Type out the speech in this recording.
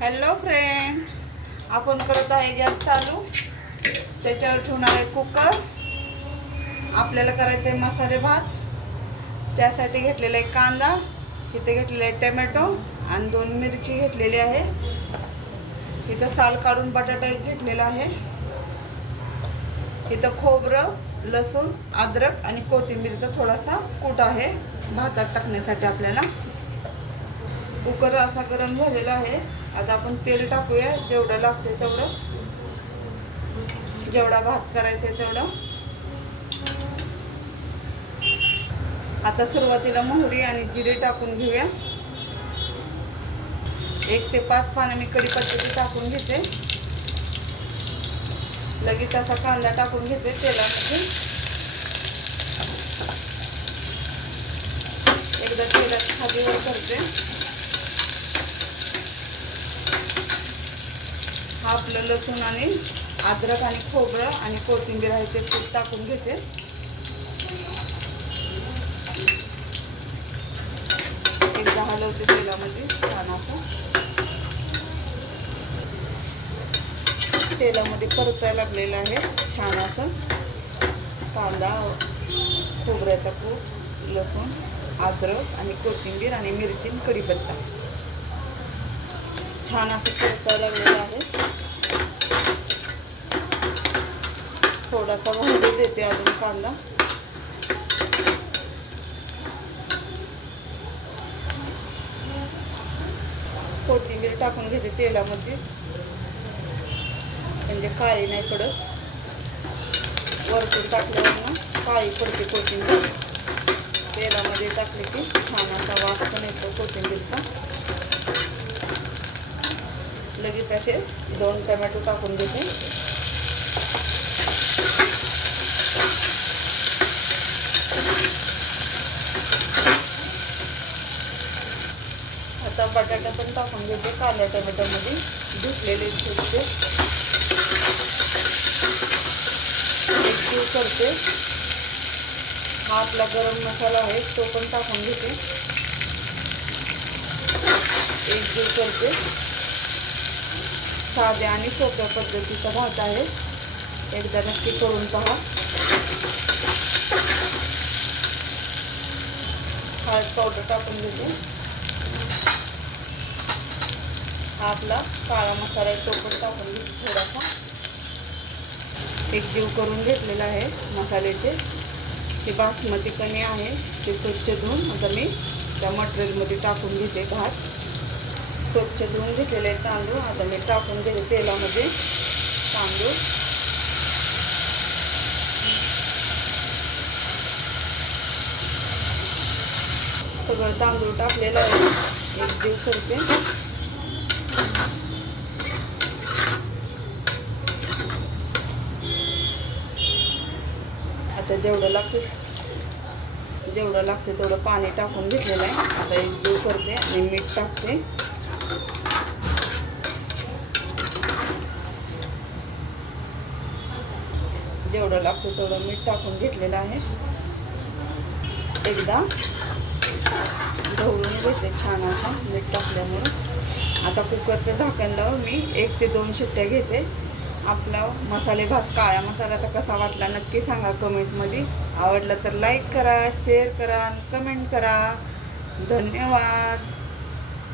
Hello friend, आपण करत आहे गॅस चालू. त्याच्यावर ठेवणार आहे कुकर. आपल्याला करायचं आहे मसाले भात. त्यासाठी घेतलेला आहे कांदा, इथे घेतलेला आहे टोमॅटो आणि 2 मिरची घेतलेली आहे. इथं साल काढून बटाटा एक घेतलेला आहे. इथं खोबरं, लसूण, अद्रक आणि कोथिंबीरचा थोडासा कूट आहे भातात टाकण्यासाठी आपल्याला. कुकर असा गरम झालेला आहे. आता आपण तेल टाकूया, जेवढं लागते तेवढं, जेवढा भात करायचा आहे तेवढं. आता सुरुवातीला मोहरी आणि जिरे टाकून घेऊया. 1 ते 5 पानं मी कढीपत्त्याची टाकून घेते. लगेच असा कांदा टाकून घेते तेलामध्ये. एकदा तेलात खालीवर करते. हा आपलं लसूण आणि अद्रक आणि खोबरं आणि कोथिंबीर आहे ते कूट टाकून घेते. एकदा हलवते तेलामध्ये छान असं. तेलामध्ये परतायला लागलेलं आहे छान असं. कांदा, खोबऱ्याचा कूट, लसूण, अद्रक आणि कोथिंबीर आणि मिरची आणि कढीपत्ता छान असं परतायला लागलेलं आहे. थोडासा भाजू देते अजून कांदा. कोथिंबीर टाकून घेते तेलामध्ये, म्हणजे काळी नाही पडत. वरतून टाकल्यावर काळी पडते कोथिंबीर. तेलामध्ये टाकले की छान असा वास पण येतो कोथिंबीरचा. लगेच असे 2 टोमॅटो टाकून घेते. आता बटाटा पण टाकून घेते काळ्या टोमॅटोमध्ये, धुतलेले छोटे. एकजीव करते. हा आपला गरम मसाला आहे तो पण टाकून घेते. एकजीव करते. साध्या आणि सोप्या पद्धतीचा भात आहे. एकदा नक्की करून पहा. हळद पावडर टाकून घेते. हा आपला काळा मसाला आहे तो पण टाकून घेते थोडासा. एकजीव करून घेतलेला आहे मसाल्याचे. हे बासमती कणी आहे ते स्वच्छ धुवून आता मी त्या मटेरियलमध्ये टाकून घेते. भात स्वच्छ धुवून घेतलेले आहे. तांदूळ आता मी टाकून घेते तेलामध्ये. तांदूळ सगळं तांदूळ टाकलेलं आहे. एकजीव करते. आता जेवढं लागते तेवढं पाणी टाकून घेतलेलं आहे. आता एकजीव करते आणि मीठ टाकते. जेवढं लागतं तेवढं मीठ टाकून घेतलेलं आहे. एकदा ढवळून घेते छान असं मीठ टाकल्यामुळं. आता कुकरचं झाकण लावून मी 1 ते 2 शिट्ट्या घेते. आपला मसाले भात काळ्या मसाल्याचा कसा वाटला नक्की सांगा कमेंटमध्ये. आवडलं तर लाईक करा, शेअर करा आणि कमेंट करा. धन्यवाद.